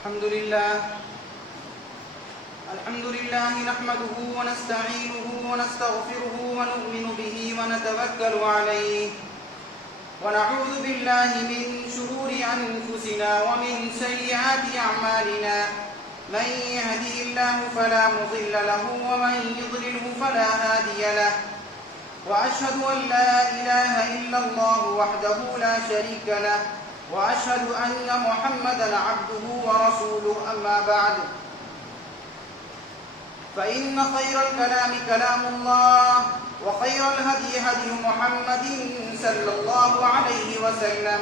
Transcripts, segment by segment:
الحمد لله نحمده ونستعينه ونستغفره ونؤمن به ونتوكل عليه ونعوذ بالله من شرور أنفسنا ومن سيئات أعمالنا من يهده الله فلا مضل له ومن يضلله فلا هادي له وأشهد أن لا إله إلا الله وحده لا شريك له وأشهد أن محمدا عبده ورسوله أما بعد فإن خير الكلام كلام الله وخير الهدي هدي محمد صلى الله عليه وسلم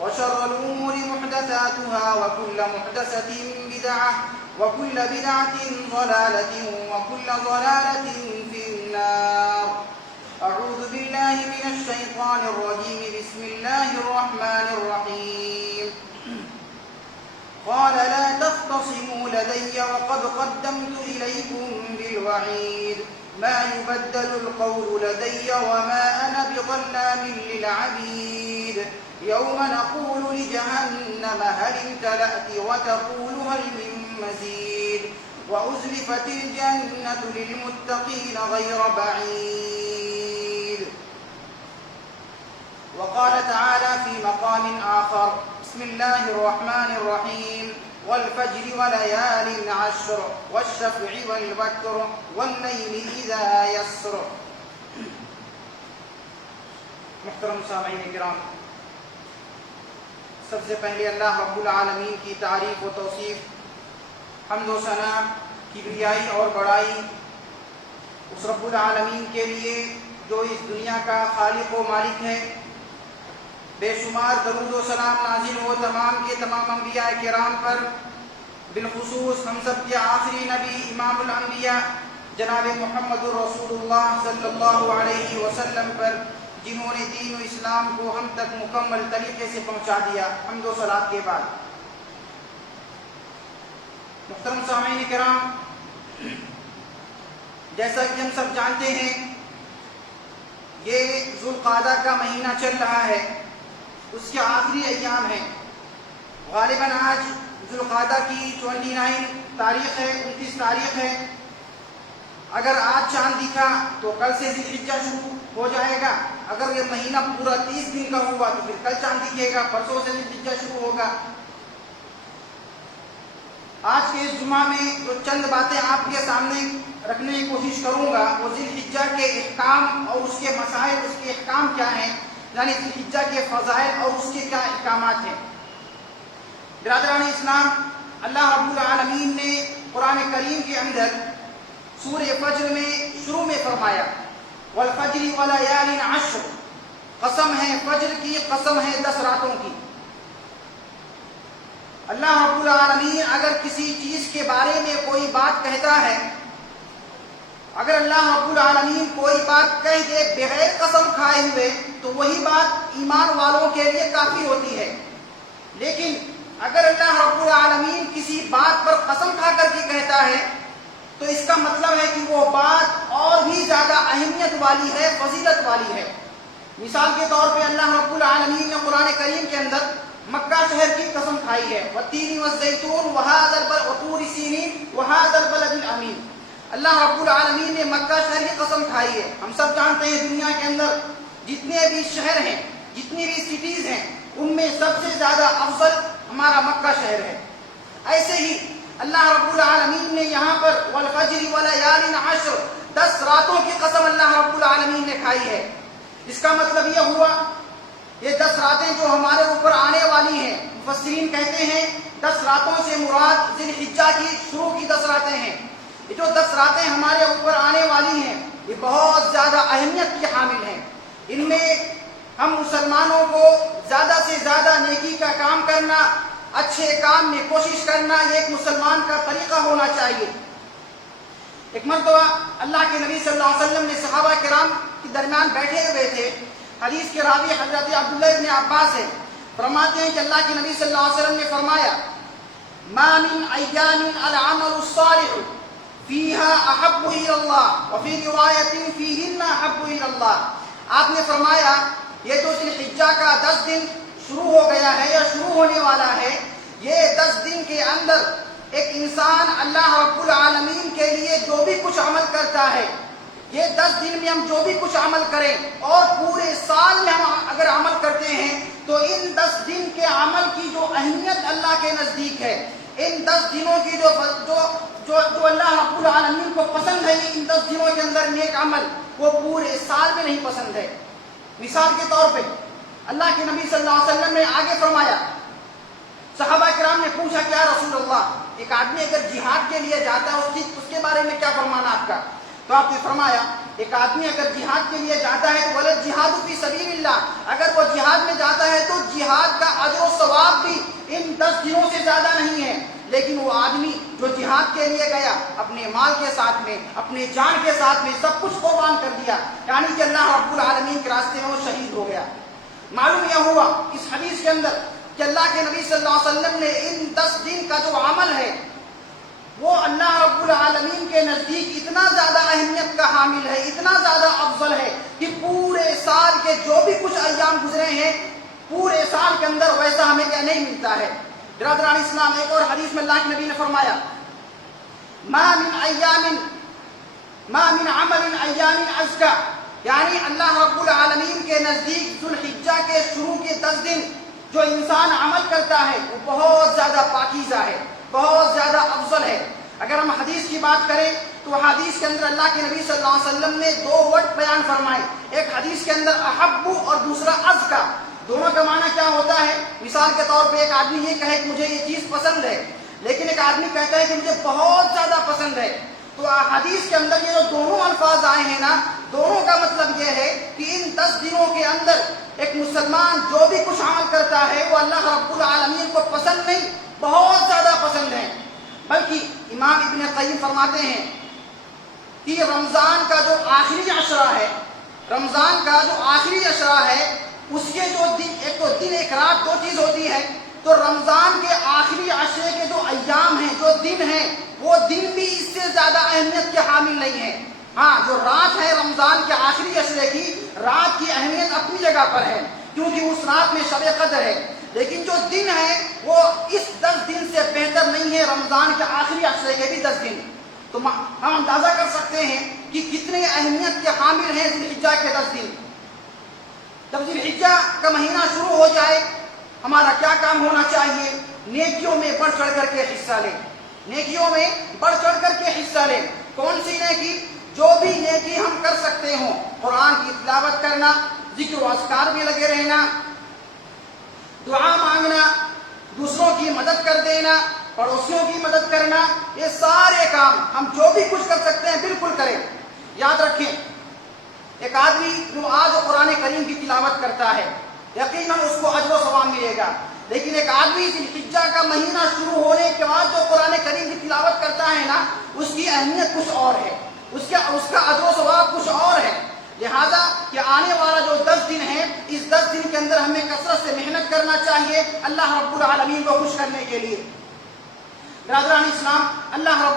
وشر الأمور محدثاتها وكل محدثة بدعة وكل بدعة ضلالة وكل ضلالة في النار. أعوذ بالله من الشيطان الرجيم. بسم الله الرحمن الرحيم. قال لا تختصموا لدي وقد قدمت إليكم بالوعيد ما يبدل القول لدي وما أنا بظلام للعبيد يوم نقول لجهنم هل امتلأت وتقول هل من مزيد وأزلفت الجنة للمتقين غير بعيد. وقال تعالى في مقام آخر. بسم الله الرحمن الرحيم. والفجر وليال عشر والشفع والوتر والليل إذا يسر. محترم سامعین کرام، سب سے پہلے اللہ رب العالمین کی تعریف و توصیف، حمد و ثنا، کبریائی اور بڑائی اس رب العالمین کے لیے جو اس دنیا کا خالق و مالک ہے. بے شمار درود و سلام نازل ہو تمام کے تمام انبیاء کرام پر، بالخصوص ہم سب کے آخری نبی امام الانبیاء جناب محمد رسول اللہ صلی اللہ علیہ وسلم پر، جنہوں نے دین و اسلام کو ہم تک مکمل طریقے سے پہنچا دیا. حمد و صلات کے بعد محترم سامعین کرام، جیسا کہ ہم سب جانتے ہیں یہ ذوالقعدہ کا مہینہ چل رہا ہے، اس کے آخری ایام ہیں. غالباً آج ذوالقعدہ کی 29 تاریخ ہے، 29 تاریخ ہے. اگر آج چاند دکھا تو کل سے ذی الحجہ شروع ہو جائے گا. اگر یہ مہینہ پورا 30 دن کا ہوا تو پھر کل چاند دکھے گا، پرسوں سے ذی الحجہ شروع ہوگا. آج کے اس جمعہ میں جو چند باتیں آپ کے سامنے رکھنے کی کوشش کروں گا وہ ذی الحجہ کے احکام اور اس کے مسائل، اس کے احکام کیا ہیں، یعنی ذی الحجہ کے فضائل اور اس کے کیا احکامات ہیں. برادران اسلام، اللہ رب العالمین نے قرآن کریم کے اندر سورہ فجر میں شروع میں فرمایا والفجر ولیال عشر، قسم ہے فجر کی، قسم ہے 10 راتوں کی. اللہ رب العالمین اگر کسی چیز کے بارے میں کوئی بات کہتا ہے، اگر اللہ رب العالمین کوئی بات کہہ دے بغیر قسم کھائے ہوئے تو وہی بات ایمان والوں کے لیے کافی ہوتی ہے. لیکن اگر اللہ رب العالمین کسی بات پر قسم کھا کر کے کہتا ہے تو اس کا مطلب ہے کہ وہ بات اور بھی زیادہ اہمیت والی ہے، فضیلت والی ہے. مثال کے طور پہ اللہ رب العالمین نے قرآن کریم کے اندر مکہ شہر کی قسم کھائی ہے، والتین والزیتون وہذا البلد وطور سینین وہذا البلد الامین. اللہ رب العالمین نے مکہ شہر کی قسم کھائی ہے. ہم سب جانتے ہیں دنیا کے اندر جتنے بھی شہر ہیں، جتنی بھی سٹیز ہیں، ان میں سب سے زیادہ افضل ہمارا مکہ شہر ہے. ایسے ہی اللہ رب العالمین نے یہاں پر والفجر ولیال عشر 10 راتوں کی قسم اللہ رب العالمین نے کھائی ہے. اس کا مطلب یہ ہوا یہ 10 راتیں جو ہمارے اوپر آنے والی ہیں، مفسرین کہتے ہیں 10 راتوں سے مراد ذی الحجہ کی شروع کی 10 راتیں ہیں. یہ جو 10 راتیں ہمارے اوپر آنے والی ہیں یہ بہت زیادہ اہمیت کی حامل ہیں. ان میں ہم مسلمانوں کو زیادہ سے زیادہ نیکی کا کام کرنا، اچھے کام میں کوشش کرنا، یہ ایک مسلمان کا طریقہ ہونا چاہیے. ایک مرتبہ اللہ کے نبی صلی اللہ علیہ وسلم نے صحابہ کرام کے درمیان بیٹھے ہوئے تھے. حدیث کے راوی حضرت عبداللہ ابن عباس ہے، فرماتے ہیں کہ اللہ کے نبی صلی اللہ علیہ وسلم نے فرمایا ما من ایام العمل الصالح فیہا احب الی اللہ وفی روایت فیہن احب الی اللہ. آپ نے فرمایا یہ جو ذی الحجہ کا 10 دن شروع ہو گیا ہے یا شروع ہونے والا ہے، یہ 10 دن کے اندر ایک انسان اللہ رب العالمین کے لیے جو بھی کچھ عمل کرتا ہے، یہ 10 دن میں ہم جو بھی کچھ عمل کریں اور پورے سال میں ہم اگر عمل کرتے ہیں تو ان 10 دن کے عمل کی جو اہمیت اللہ کے نزدیک ہے، ان 10 دنوں کی جو اللہ رب العالمین کو پسند ہے، ان 10 دنوں کے اندر نیک عمل وہ پورے سال میں نہیں پسند ہے۔ مثال کے طور پہ اللہ کے نبی صلی اللہ علیہ وسلم نے آگے فرمایا، صحابہ کرام نے پوچھا کہ یا رسول اللہ، ایک آدمی اگر جہاد کے لیے جاتا ہے اس کے بارے میں کیا فرمانا آپ کا؟ تو آپ نے فرمایا ایک آدمی اگر جہاد کے لیے جاتا ہے تو وَلَا الْجِهَادُ فِي سَبِيلِ اللَّهِ، اگر وہ جہاد میں جاتا ہے تو جہاد کا اجر و ثواب بھی ان 10 دنوں سے زیادہ نہیں ہے، لیکن وہ آدمی جو جہاد کے لیے گیا اپنے مال کے ساتھ میں، اپنے جان کے ساتھ میں سب کچھ قربان کر دیا، یعنی کہ اللہ رب العالمین کے راستے میں وہ شہید ہو گیا۔ معلوم یہ ہوا اس حدیث کے اندر کہ اللہ کے نبی صلی اللہ علیہ وسلم نے ان 10 دن کا جو عمل ہے وہ اللہ رب العالمین کے نزدیک اتنا زیادہ اہمیت کا حامل ہے، اتنا زیادہ افضل ہے کہ پورے سال کے جو بھی کچھ ایام گزرے ہیں پورے سال کے اندر ویسا ہمیں کیا نہیں ملتا ہے۔ برادران اسلام، ایک اور حدیث میں اللہ کے نبی نے فرمایا ما من عمل ایام ازکا، یعنی اللہ رب العالمین کے نزدیک ذوالحجہ کے شروع کے 10 دن جو انسان عمل کرتا ہے وہ بہت زیادہ پاکیزہ ہے، بہت زیادہ افضل ہے۔ اگر ہم حدیث کی بات کریں تو حدیث کے اندر اللہ کے نبی صلی اللہ علیہ وسلم نے 2 ورڈ بیان فرمائے، ایک حدیث کے اندر احب اور دوسرا ازکا۔ دونوں کا معنی کیا ہوتا ہے؟ مثال کے طور پہ ایک آدمی یہ کہے کہ مجھے یہ چیز پسند ہے، لیکن ایک آدمی کہتا ہے کہ مجھے بہت زیادہ پسند ہے، تو حدیث کے اندر یہ جو دونوں الفاظ آئے ہیں نا، دونوں کا مطلب یہ ہے کہ ان 10 دنوں کے اندر ایک مسلمان جو بھی کچھ عمل کرتا ہے وہ اللہ رب العالمین کو پسند نہیں، بہت زیادہ پسند ہے۔ بلکہ امام ابن قیم فرماتے ہیں کہ رمضان کا جو آخری عشرہ ہے، رمضان کا جو آخری عشرہ ہے اس کے جو دن، ایک تو دن ایک رات، 2 چیز ہوتی ہے، تو رمضان کے آخری عشرے کے جو ایام ہیں، جو دن ہیں، وہ دن بھی اس سے زیادہ اہمیت کے حامل نہیں ہے۔ ہاں، جو رات ہے رمضان کے آخری عشرے کی، رات کی اہمیت اپنی جگہ پر ہے کیونکہ اس رات میں شب قدر ہے، لیکن جو دن ہے وہ اس 10 دن سے بہتر نہیں ہے، رمضان کے آخری عشرے کے بھی 10 دن۔ تو ہم اندازہ کر سکتے ہیں کہ کتنے اہمیت کے حامل ہیں ذوالحجہ کے 10 دن۔ جب ذوالحجہ کا مہینہ شروع ہو جائے ہمارا کیا کام ہونا چاہیے؟ نیکیوں میں بڑھ چڑھ کر کے حصہ لیں، نیکیوں میں بڑھ چڑھ کر کے حصہ لیں۔ کون سی نیکی؟ جو بھی نیکی ہم کر سکتے ہوں، قرآن کی تلاوت کرنا، ذکر و اذکار میں لگے رہنا، دعا مانگنا، دوسروں کی مدد کر دینا، پڑوسیوں کی مدد کرنا، یہ سارے کام ہم جو بھی کچھ کر سکتے ہیں بالکل کریں۔ یاد رکھیں، ایک آدمی جو آج قرآن کریم کی تلاوت کرتا ہے یقیناً اس کو اجر و ثواب ملے گا، لیکن ایک آدمی ذوالحجہ کا مہینہ شروع ہونے کے بعد جو قرآن کریم کی تلاوت کرتا ہے نا، اس کی اہمیت کچھ اور ہے، اس کا اجر و ثواب کچھ اور ہے۔ لہذا کہ آنے والا جو 10 دن ہے، اس 10 دن کے اندر ہمیں کثرت سے محنت کرنا چاہیے اللہ رب العالمین کو خوش کرنے کے لیے۔ برادران اسلام،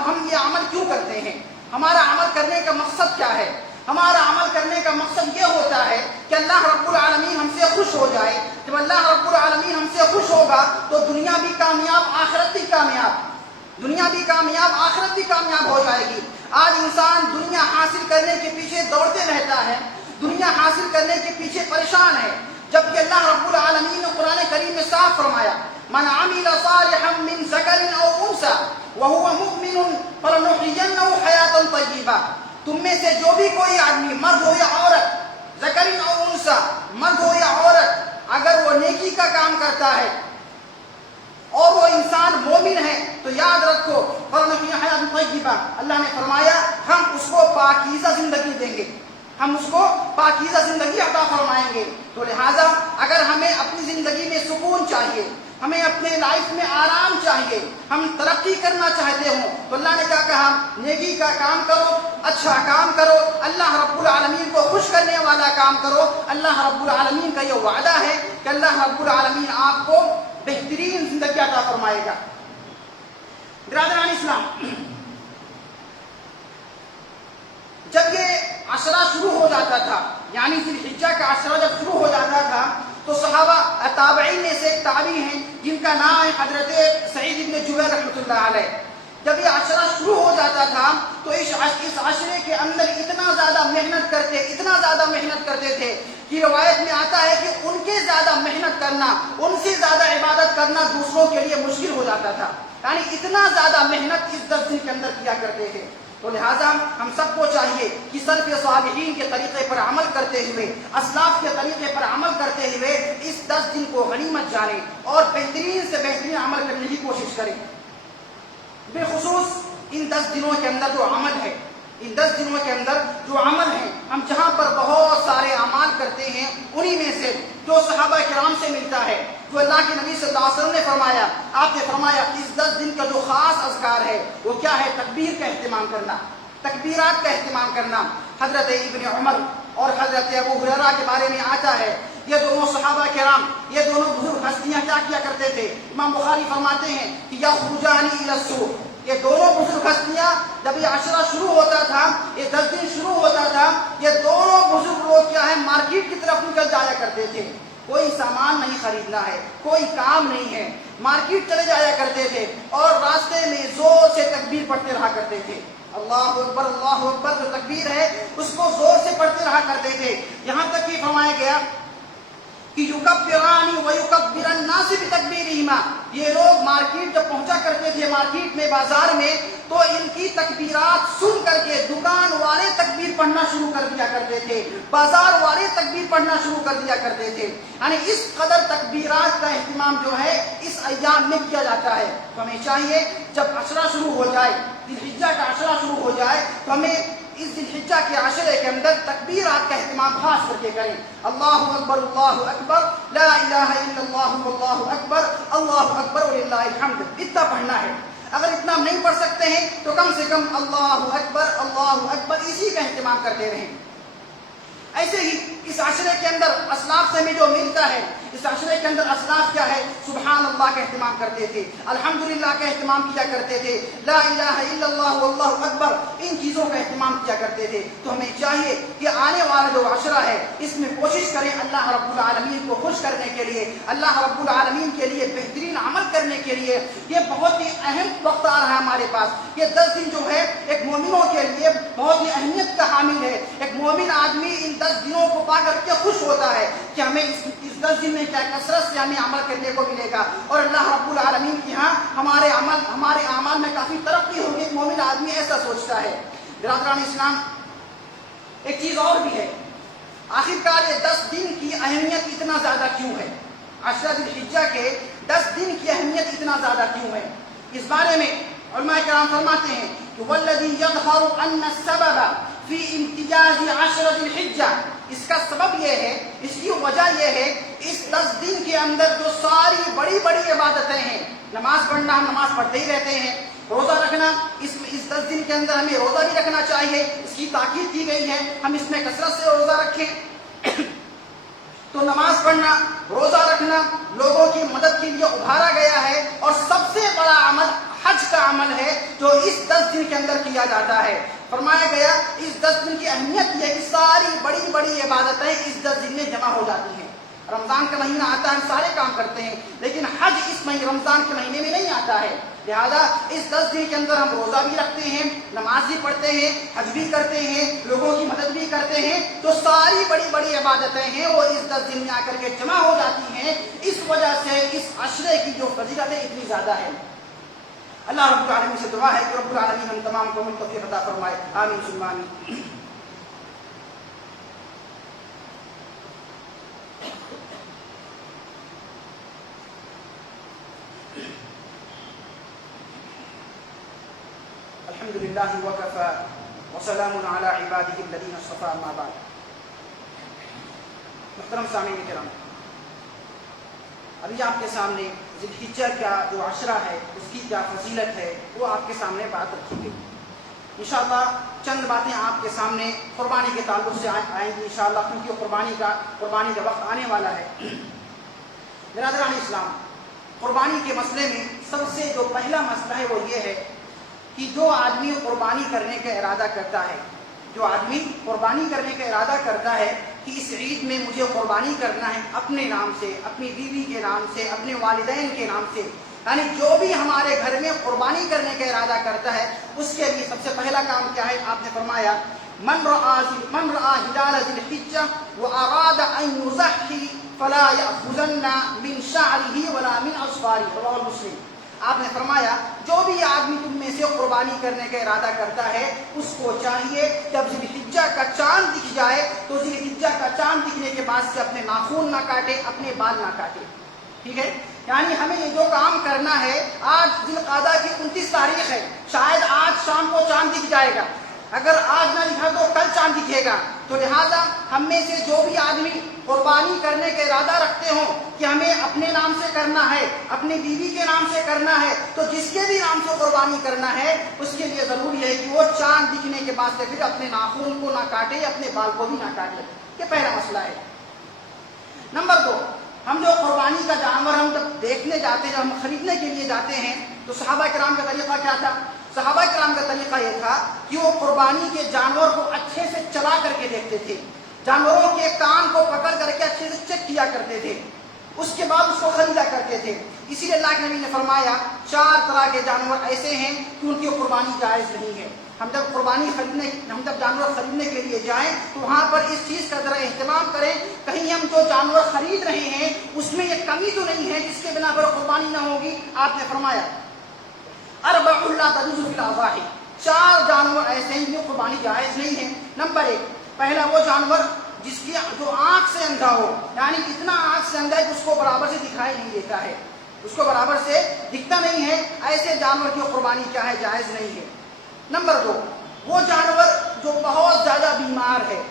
ہم یہ عمل کیوں کرتے ہیں؟ ہمارا عمل کرنے کا مقصد کیا ہے؟ ہمارا عمل کرنے کا مقصد یہ ہوتا ہے کہ اللہ رب العالمین ہم سے خوش ہو جائے۔ جب اللہ رب العالمین ہم سے خوش ہوگا تو دنیا بھی کامیاب، آخرت بھی کامیاب، دنیا بھی کامیاب، آخرت بھی کامیاب ہو جائے گی۔ آج انسان دنیا حاصل کرنے کے پیچھے دوڑتے رہتا ہے، دنیا حاصل کرنے کے پیچھے پریشان ہے، جبکہ اللہ رب العالمین نے قرآن کریم میں صاف فرمایا من عمل صالحا من ذکر او انثى وهو مؤمن فلنحيينه حیاتا طیبہ۔ تم میں سے جو بھی کوئی آدمی، مرد ہو یا عورت، ذکر او انثى، مرد ہو یا عورت، اگر وہ نیکی کا کام کرتا ہے اور وہ انسان مومن ہے تو یاد رکھو فلنحيينه حیاتا طیبہ، اللہ نے فرمایا ہم اس کو پاکیزہ زندگی دیں گے، ہم اس کو پاکیزہ زندگی عطا فرمائیں گے۔ تو لہٰذا اگر ہمیں اپنی زندگی میں سکون چاہیے، ہمیں اپنے لائف میں آرام چاہیے، ہم ترقی کرنا چاہتے ہوں تو اللہ نے کیا کہا؟ نیکی کا کام کرو، اچھا کام کرو، اللہ رب العالمین کو خوش کرنے والا کام کرو۔ اللہ رب العالمین کا یہ وعدہ ہے کہ اللہ رب العالمین آپ کو بہترین زندگی عطا فرمائے گا۔ برادران اسلام، جب یہ عشرہ شروع ہو جاتا تھا، یعنی ذوالحجہ کا عشرہ جب شروع ہو جاتا تھا تو صحابہ تابعین میں سے ایک تابعی ہیں جن کا نام ہے حضرت سعید بن جبیر رحمۃ اللہ علیہ. جب یہ عشرہ شروع ہو جاتا تھا تو اس عشرے کے اندر اتنا زیادہ محنت کرتے تھے کہ روایت میں آتا ہے کہ ان کے زیادہ محنت کرنا، ان سے زیادہ عبادت کرنا دوسروں کے لیے مشکل ہو جاتا تھا. یعنی اتنا زیادہ محنت اس 10 دن کے اندر کیا کرتے تھے. تو لہٰذا ہم سب کو چاہیے کہ سلف صالحین کے طریقے پر عمل کرتے ہوئے، اسلاف کے طریقے پر عمل کرتے ہوئے اس 10 دن کو غنیمت جانیں اور بہترین سے بہترین عمل کرنے کی کوشش کریں. بالخصوص ان 10 دنوں کے اندر جو عمل ہے، ان 10 دنوں کے اندر جو عمل ہیں، ہم جہاں پر بہت سارے اعمال کرتے ہیں، انہی میں سے جو صحابہ کرام سے ملتا ہے، جو اللہ کے نبی صلی اللہ علیہ وسلم نے فرمایا، آپ نے فرمایا اس 10 دن کا جو خاص اذکار ہے وہ کیا ہے؟ تکبیر کا اہتمام کرنا، تکبیرات کا اہتمام کرنا. حضرت ابن عمر اور حضرت ابو ہریرہ کے بارے میں آتا ہے، یہ دونوں صحابہ کرام، یہ دونوں بزرگ ہستیاں کیا کیا کرتے تھے؟ امام بخاری فرماتے ہیں کہ یخرجان الی السوق، یہ دونوں بزرگ ہستیاں جب یہ عشرہ شروع ہوتا تھا، یہ 10 دن شروع ہوتا تھا، یہ دونوں بزرگ لوگ کیا ہے؟ مارکیٹ کی طرف نکل جایا کرتے تھے. کوئی سامان نہیں خریدنا ہے، کوئی کام نہیں ہے، مارکیٹ چلے جایا کرتے تھے اور راستے میں زور سے تکبیر پڑھتے رہا کرتے تھے. اللہ اکبر جو تکبیر ہے اس کو زور سے پڑھتے رہا کرتے تھے. یہاں تک کہ فرمایا گیا کہ یکبران ویکبر الناس بتکبیرہما، یہ لوگ مارکیٹ جب پہنچا کرتے تھے، مارکیٹ میں، بازار میں، تو ان کی تکبیرات سن کر کے دکان والے تکبیر پڑھنا شروع کر دیا کرتے تھے، بازار والے تکبیر پڑھنا شروع کر دیا کرتے تھے. یعنی اس قدر تکبیرات کا اہتمام جو ہے اس ایام میں کیا جاتا ہے. تو ہمیں چاہیے جب عشرہ شروع ہو جائے، ذی الحجہ کا عشرہ شروع ہو جائے، تو ہمیں اس ذی الحجہ کے عشرے کے اندر تکبیرات کا اہتمام خاص کر کے کریں. اللہ اکبر، اللہ اکبر، لا الہ الا اللہ، واللہ اکبر، اللہ اکبر وللہ الحمد، اتنا پڑھنا ہے. اگر اتنا نہیں پڑھ سکتے ہیں تو کم سے کم اللہ اکبر اسی کا اہتمام کرتے رہیں. ایسے ہی اس عشرے کے اندر اسلاف سے ہمیں جو ملتا ہے، اس عشرے کے اندر اسلاف کیا ہے؟ سبحان اللہ کا اہتمام کرتے تھے، الحمدللہ کا اہتمام کیا کرتے تھے، لا الہ الا اللہ واللہ اکبر، ان چیزوں کا اہتمام کیا کرتے تھے. تو ہمیں چاہیے کہ آنے والا جو عشرہ ہے اس میں کوشش کریں اللہ رب العالمین کو خوش کرنے کے لیے، اللہ رب العالمین کے لیے بہترین عمل کرنے کے لیے. یہ بہت ہی اہم وقت آ رہا ہے ہمارے پاس. یہ 10 دن جو ہے ایک مومنوں کے لیے بہت ہی اہمیت کا حامل ہے. ایک مومن آدمی ان 10 دنوں کو پا کر کے خوش ہوتا ہے کہ ہمیں اس 10 دن میں کیا کثرت سے ہمیں عمل کرنے کو ملے گا، اور اللہ رب العالمین کے ہاں ہمارے اعمال میں کافی ترقی ہوگی. ایک مومن آدمی ایسا سوچتا ہے. برادران اسلام، ایک چیز اور بھی ہے، آخرکار یہ 10 دن کی اہمیت اتنا زیادہ کیوں ہے؟ عشرہ ذی الحجہ کے 10 دن کی اہمیت اتنا زیادہ کیوں ہے؟ اس بارے میں علماء کرام فرماتے ہیں کہ والذی یظہر ان السبب فی امتیاز عشرہ ذی الحجہ، اس کا سبب یہ ہے، اس کی وجہ یہ ہے، اس 10 دن کے اندر جو ساری بڑی بڑی عبادتیں ہیں، نماز پڑھنا، ہم نماز پڑھتے ہی رہتے ہیں، روزہ رکھنا، اس 10 دن کے اندر ہمیں روزہ بھی رکھنا چاہیے، اس کی تاکید کی گئی ہے، ہم اس میں کثرت سے روزہ رکھیں. تو نماز پڑھنا، روزہ رکھنا لوگوں کی مدد کے لیے ابھارا گیا ہے، اور سب سے بڑا عمل حج کا عمل ہے جو اس 10 دن کے اندر کیا جاتا ہے. فرمایا گیا اس 10 دن کی اہمیت یہ ہے کہ ساری بڑی بڑی عبادتیں اس 10 دن میں جمع ہو جاتی ہیں. رمضان کا مہینہ آتا ہے، ہم سارے کام کرتے ہیں، لیکن حج اس رمضان کے مہینے میں نہیں آتا ہے. لہذا اس 10 دن کے اندر ہم روزہ بھی رکھتے ہیں، نماز بھی پڑھتے ہیں، حج بھی کرتے ہیں، لوگوں کی مدد بھی کرتے ہیں. تو ساری بڑی بڑی عبادتیں ہیں وہ اس 10 دن میں آ کر کے جمع ہو جاتی ہیں. اس وجہ سے اس عشرے کی جو فضیلت ہے اتنی زیادہ ہے. اللہ رب العالمین سے دعا ہے کہ رب العالمین ہم تمام کو توفیق عطا فرمائے. آمین ثم آمین. الحمد للہ وکفى وسلام علی عبادہ الذین اصطفى، اما بعد. محترم سامعین کرام، ابھی آپ کے سامنے ذی الحجہ کا جو عشرہ ہے اس کی کیا فضیلت ہے وہ آپ کے سامنے بات رکھی گئی. انشاءاللہ چند باتیں آپ کے سامنے قربانی کے تعلق سے آئیں گی انشاءاللہ، کیونکہ قربانی کا وقت آنے والا ہے. برادران اسلام، قربانی کے مسئلے میں سب سے جو پہلا مسئلہ ہے وہ یہ ہے کہ جو آدمی قربانی کرنے کا ارادہ کرتا ہے، جو آدمی قربانی کرنے کا ارادہ کرتا ہے، کہ اس عید میں مجھے قربانی کرنا ہے اپنے نام سے، اپنی بیوی کے نام سے، اپنے والدین کے نام سے، یعنی جو بھی ہمارے گھر میں قربانی کرنے کا ارادہ کرتا ہے اس کے لیے سب سے پہلا کام کیا ہے؟ آپ نے فرمایا من رأى هلال ذی الحجہ واراد ان یضحی فلا یأخذن من شعره ولا من اظفاره، رواه مسلم۔ آپ نے فرمایا جو بھی آدمی تم میں سے قربانی کرنے کا ارادہ کرتا ہے اس کو چاہیے جب ذی الحجہ کا چاند دکھ جائے تو ذی الحجہ کا چاند دکھنے کے بعد سے اپنے ناخن نہ کاٹے، اپنے بال نہ کاٹے، ٹھیک ہے؟ یعنی ہمیں یہ جو کام کرنا ہے، آج ذی القعدہ کی 29 تاریخ ہے، شاید آج شام کو چاند دکھ جائے گا، اگر آج نہ دکھا تو کل چاند دکھے گا، تو لہٰذا ہم میں سے جو بھی آدمی قربانی کرنے کا ارادہ رکھتے ہوں کہ ہمیں اپنے نام سے کرنا ہے، اپنی بیوی کے نام سے کرنا ہے، تو جس کے بھی نام سے قربانی کرنا ہے اس کے لیے ضروری ہے کہ وہ چاند دکھنے کے بعد سے پھر اپنے ناخن کو نہ کاٹے، اپنے بال کو بھی نہ کاٹے۔ یہ پہلا مسئلہ ہے۔ نمبر 2، ہم جو قربانی کا جانور ہم جب دیکھنے جاتے ہیں، جب ہم خریدنے کے لیے جاتے ہیں تو صحابہ کرام کا طریقہ کیا تھا؟ صحابہ کرام کا طریقہ یہ تھا کہ وہ قربانی کے جانور کو اچھے سے چلا کر کے دیکھتے تھے، جانوروں کے کان کو پکڑ کر کے اچھے سے چیک کیا کرتے تھے، اس کے بعد اس کو خریدا کرتے تھے۔ اسی لیے اللہ کے نبی نے فرمایا 4 طرح کے جانور ایسے ہیں کہ ان کی قربانی جائز نہیں ہے۔ ہم جب جانور خریدنے کے لیے جائیں تو وہاں پر اس چیز کا ذرا اہتمام کریں، کہیں ہم جو جانور خرید رہے ہیں اس میں یہ کمی تو نہیں ہے جس کے بنا پر قربانی نہ ہوگی۔ آپ نے فرمایا 4 لا تجوز فی الاضاحی، 4 جانور ایسے ہیں جو قربانی جائز نہیں ہے۔ نمبر 1، پہلا وہ جانور جس کی جو آنکھ سے اندھا ہو، یعنی اتنا آنکھ سے اندھا ہے کہ اس کو برابر سے دکھائی نہیں دیتا ہے، اس کو برابر سے دکھتا نہیں ہے، ایسے جانور کی قربانی کیا ہے؟ جائز نہیں ہے۔ نمبر 2، وہ جانور جو بہت زیادہ بیمار ہے،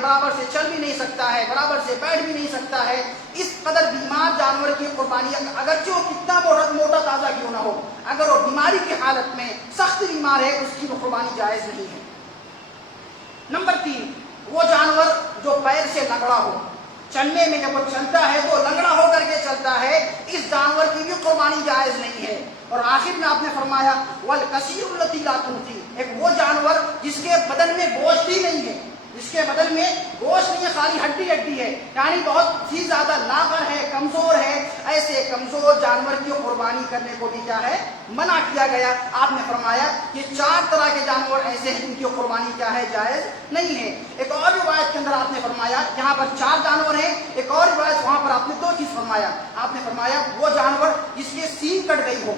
برابر سے چل بھی نہیں سکتا ہے، برابر سے بیٹھ بھی نہیں سکتا ہے، اس قدر بیمار جانور کی قربانی اگرچہ وہ کتنا موٹا تازہ کیوں نہ ہو، اگر وہ بیماری کی حالت میں سخت بیمار ہے اس کی قربانی جائز نہیں ہے۔ نمبر 3، وہ جانور جو پیر سے لنگڑا ہو، چلنے میں جب وہ چلتا ہے تو لنگڑا ہو کر کے چلتا ہے، اس جانور کی بھی قربانی جائز نہیں ہے۔ اور آخر میں آپ نے فرمایا والکثیر التی لا تنفی، ایک وہ جانور جس کے بدن میں گوشت ہی نہیں ہے، خالی ہڈی ہے، یعنی بہت ہی زیادہ لاغر ہے، کمزور ہے، ایسے کمزور جانور کی قربانی کرنے کو بھی کیا ہے؟ منع کیا گیا۔ آپ نے فرمایا یہ 4 طرح کے جانور ایسے ہیں جن کی قربانی کیا ہے؟ جائز نہیں ہے۔ ایک اور روایت کے اندر آپ نے فرمایا یہاں پر 4 جانور ہیں، ایک اور روایت وہاں پر آپ نے 2 چیز فرمایا۔ آپ نے فرمایا وہ جانور جس کے سینگ کٹ گئی ہو،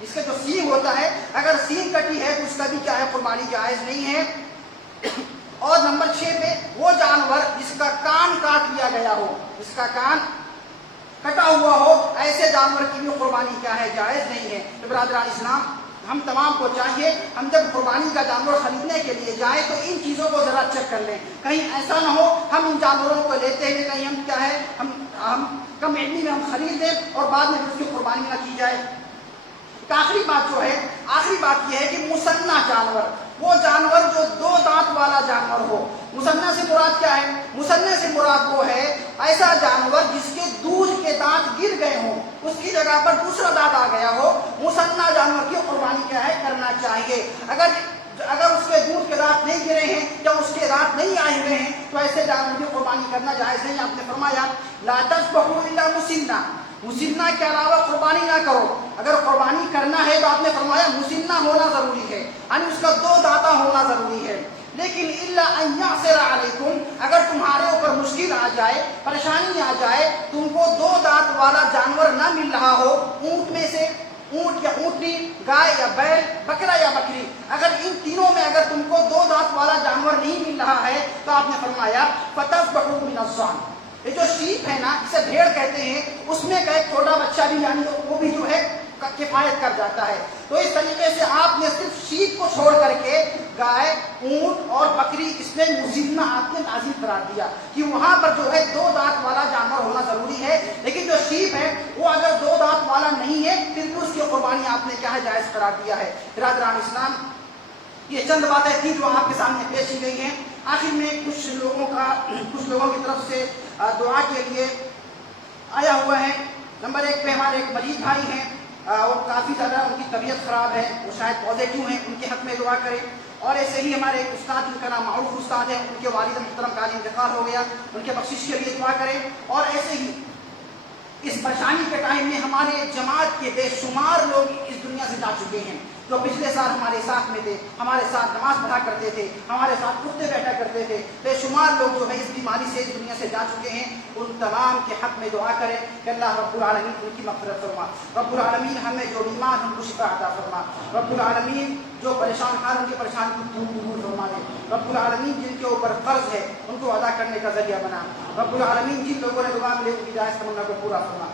جس کا جو سینگ ہوتا ہے اگر سینگ کٹی ہے تو اس کا بھی کیا ہے؟ قربانی جائز نہیں ہے۔ اور نمبر 6 پہ وہ جانور جس کا کان کاٹ لیا گیا ہو، جس کا کان کٹا ہوا ہو، ایسے جانور کی بھی قربانی کیا ہے؟ جائز نہیں ہے۔ تو برادران اسلام، ہم تمام کو چاہیے ہم جب قربانی کا جانور خریدنے کے لیے جائیں تو ان چیزوں کو ذرا چیک کر لیں، کہیں ایسا نہ ہو ہم ان جانوروں کو لیتے ہیں کہیں ہم کیا ہے ہم کم علمی میں ہم خرید دیں اور بعد میں اس کی قربانی نہ کی جائے۔ آخری بات یہ ہے کہ مصنع جانور، وہ جانور جو 2 دانت والا جانور ہو۔ مصنع سے مراد کیا ہے؟ مصنع سے مراد وہ ہے ایسا جانور جس کے دودھ کے دانت گر گئے ہوں، اس کی جگہ پر دوسرا دانت آ گیا ہو، مصنع جانور کی قربانی کیا ہے؟ کرنا چاہیے۔ اگر اس کے دودھ کے دانت نہیں گرے ہیں یا اس کے دانت نہیں آئے ہوئے ہیں تو ایسے جانور کی قربانی کرنا جائز نہیں۔ آپ نے فرمایا لا تذبحوا الا مسنہ، مسنہ کے علاوہ قربانی نہ کرو۔ اگر قربانی کرنا ہے تو آپ نے فرمایا مسنہ ہونا ضروری ہے، یعنی اس کا 2 دانت ہونا ضروری ہے۔ لیکن الا ان یعصر علیکم، اگر تمہارے اوپر مشکل آ جائے، پریشانی آ جائے، تم کو 2 دانت والا جانور نہ مل رہا ہو، اونٹ میں سے اونٹ یا اونٹنی، گائے یا بیل، بکرا یا بکری، اگر ان تینوں میں اگر تم کو 2 دانت والا جانور نہیں مل رہا ہے تو آپ نے فرمایا فتذبحوا من الضأن، یہ جو شیپ ہے نا، اسے بھیڑ کہتے ہیں، اس میں کا ایک چھوٹا بچہ بھی یعنی وہ بھی جو ہے کفایت کر جاتا ہے۔ تو اس طریقے سے آپ نے صرف شیپ کو چھوڑ کر کے گائے، اونٹ اور بکری اس میں مزنہ آپ نے لازم قرار دیا کہ وہاں پر جو ہے 2 دانت والا جانور ہونا ضروری ہے، لیکن جو شیپ ہے وہ اگر 2 دانت والا نہیں ہے پھر بھی اس کی قربانی آپ نے کیا ہے؟ جائز قرار دیا ہے۔ برادران اسلام، یہ چند باتیں تھیں جو آپ کے سامنے پیش کی گئی ہیں۔ آخر میں کچھ لوگوں کی طرف سے دعا کے لیے آیا ہوا ہے۔ نمبر 1 پہ ہمارے ایک مریض بھائی ہیں، وہ کافی زیادہ ان کی طبیعت خراب ہے، وہ شاید پازیٹیو ہیں، ان کے حق میں دعا کریں۔ اور ایسے ہی ہمارے ایک استاد جن کا نام معروف استاد ہے، ان کے والد محترم کا انتقال ہو گیا، ان کے بخشش کے لیے دعا کریں. اور ایسے ہی اس پریشانی کے ٹائم میں ہمارے جماعت کے بے شمار لوگ اس دنیا سے جا چکے ہیں، جو پچھلے سال ہمارے ساتھ میں تھے، ہمارے ساتھ نماز پڑھا کرتے تھے، ہمارے ساتھ اٹھتے بیٹھا کرتے تھے. بے شمار لوگ جو ہے اس بیماری سے اس دنیا سے جا چکے ہیں. ان تمام کے حق میں دعا کریں کہ اللہ رب العالمین ان کی مغفرت فرما. رب العالمین ہمیں جو بیمار ان کو شفا عطا فرما. رب العالمین جو پریشان حال ان کی پریشانی کو دور فرما دے. رب العالمین جن کے اوپر فرض ہے ان کو ادا کرنے کا ذریعہ بنا. رب العالمین جن لوگوں نے دعا ملے ان کی جائز تمنا کو پورا فرما.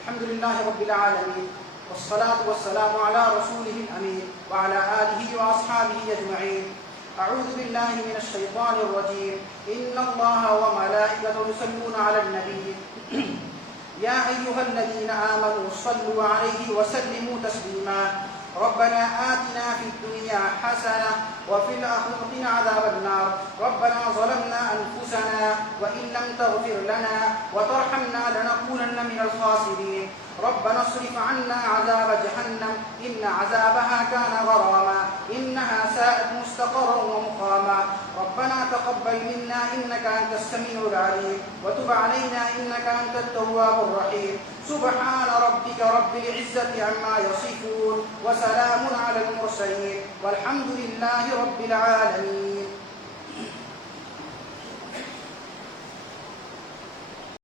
الحمد لله رب العالمين والصلاة والسلام على رسوله الأمين وعلى آله وأصحابه أجمعين. أعوذ بالله من الشيطان الرجيم. إن الله وملائكته يصلون على النبي يا أيها الذين آمنوا صلوا عليه وسلموا تسليما. ربنا آتنا في الدنيا حسنة وفي الآخرة قنا عذاب النار. ربنا ظلمنا أنفسنا وإن لم تغفر لنا وترحمنا لنكونن من الخاسرين. ربنا اصرف عنا عذاب جهنم إن عذابها كان غراما إنها ساءت مستقرا ومقاما. ربنا تقبل منا إنك أنت السميع العليم وتب علينا إنك أنت التواب الرحيم. سبحان ربك رب العزة عما يصفون وسلام على المرسلين والحمد لله رب العالمين.